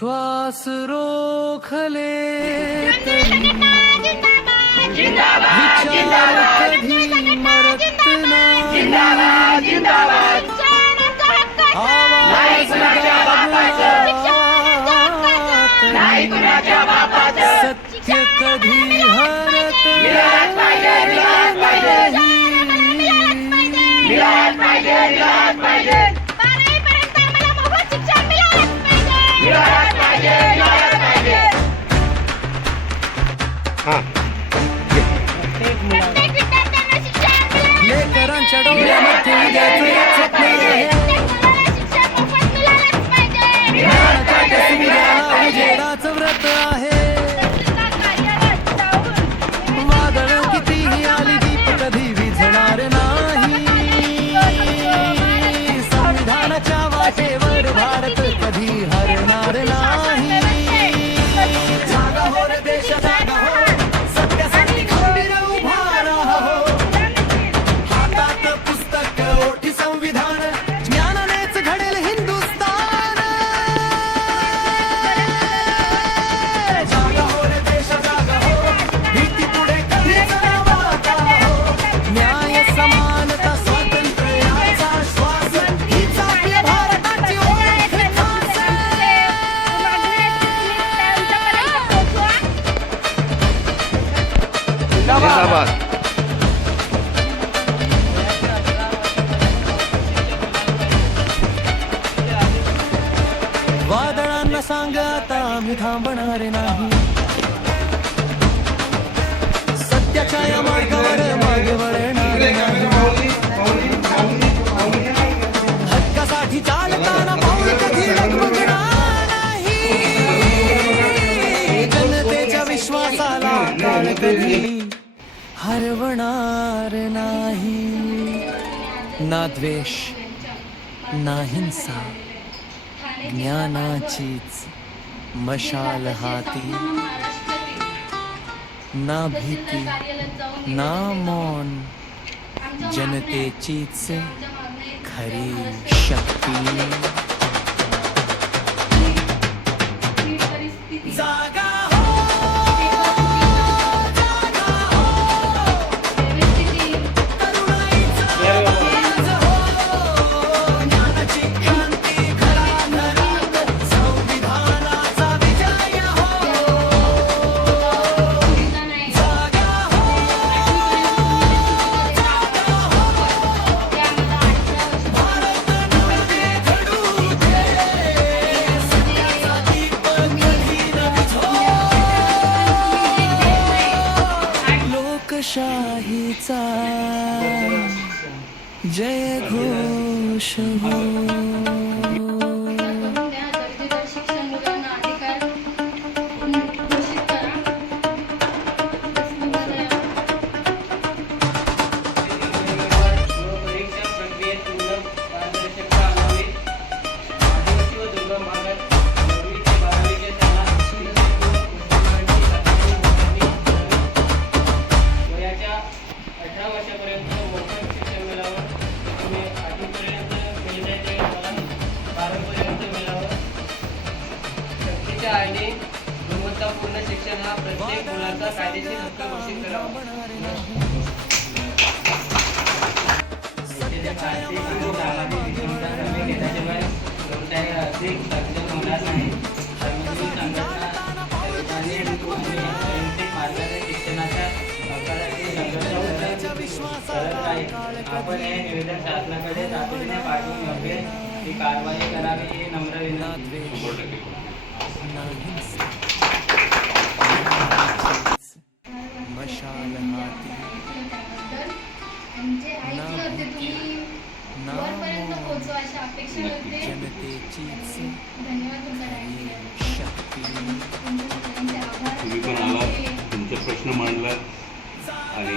श्वास रोखले तरी विचार कधी मरत नाही, आवाज दाबला सत्य कधी हरत लेकरांच्या डोळ्यामध्ये उद्याचं एक स्वप्न आहे. ज्ञानाच्या सूर्याला उजेडाचं व्रत आहे. वादळ कितीही आली दीप कधी विझणार नाही. संविधानाच्या वाटेवर भारत कधी हरणार नाही. जागा हो रे देश जागा हो, सत्यासाठी खंबीर उभा राहा हो. हातात पुस्तक ओठी संविधान, ज्ञानानेच घडेल हिंदुस्तान. जागा हो रे देश जागा हो, भीती पुढे कधीच न वाका हो. न्याय समानता स्वातंत्र्य याचा श्वास, हीच आपल्या भारताची ओळख खास. जिंदाबाद. वादळांना सांग आता आम्ही थांबणार नाही. सत्याच्या या मार्गावर मागे वळणार नाही. हक्कासाठी चालताना पाऊल कधी डगमगणार नाही. जनतेच्या विश्वासाला काळ कधी हरवणार नाही. ना द्वेष ना हिंसा, ज्ञानाचीच मशाल हाती. ना भीती ना मौन, जनतेचीच खरी शक्ती. जागा हो, जागा हो, तरुणाईचा आवाज हो. ज्ञानाची क्रांती घराघरात, संविधानाचा विजय हो. जागा हो, जागा हो, भारत नव्हे घडू दे. सत्याचा दीप कधी न विझो. लोकशाहीचा जय घोष हो. शिक्षण मुलांना अधिकार घोषित करा. परीक्षा प्रक्रियेत पूर्ण पारदर्शकता आणावी. आदिवासी व दुर्गम भागात 9वी ते 12वीच्या शाळा वयाच्या 18 वर्षापर्यंत मोफत शिक्षण मिळावं. आणि 8वीपर्यंत मिळते ते मला 12वीपर्यंत मिळावं. सक्तीच्या आणि गुणवत्तापूर्ण शिक्षण हा प्रत्येक मुलाचा कायदेशीर हक्क घोषित करावा. देशाच्या आर्थिक आणि सामाजिक विषमता कमी केल्याशिवाय लोकशाही अधिक सक्षम होणार नाही. सार्वजनिक संघटना आणि वैयक्तिक मार्गाने शिक्षणाच्या हक्कासाठी संघर्ष करत राहील. आपण हे निवेदन शासनाकडे तातडीने पाठवून योग्य ती कारवाई करावी ही नम्र विनंती. मशाल हाती. म्हणजे ऐकलं होते तुम्ही वरपर्यंत पोहोचवा अशी अपेक्षा होते. जनतेचीच धन्यवाद तुमचा टाइम शक्ती. तुमचे सगळ्यांचे आभार. तुम्ही पण आलात, तुमचे प्रश्न मांडलात आणि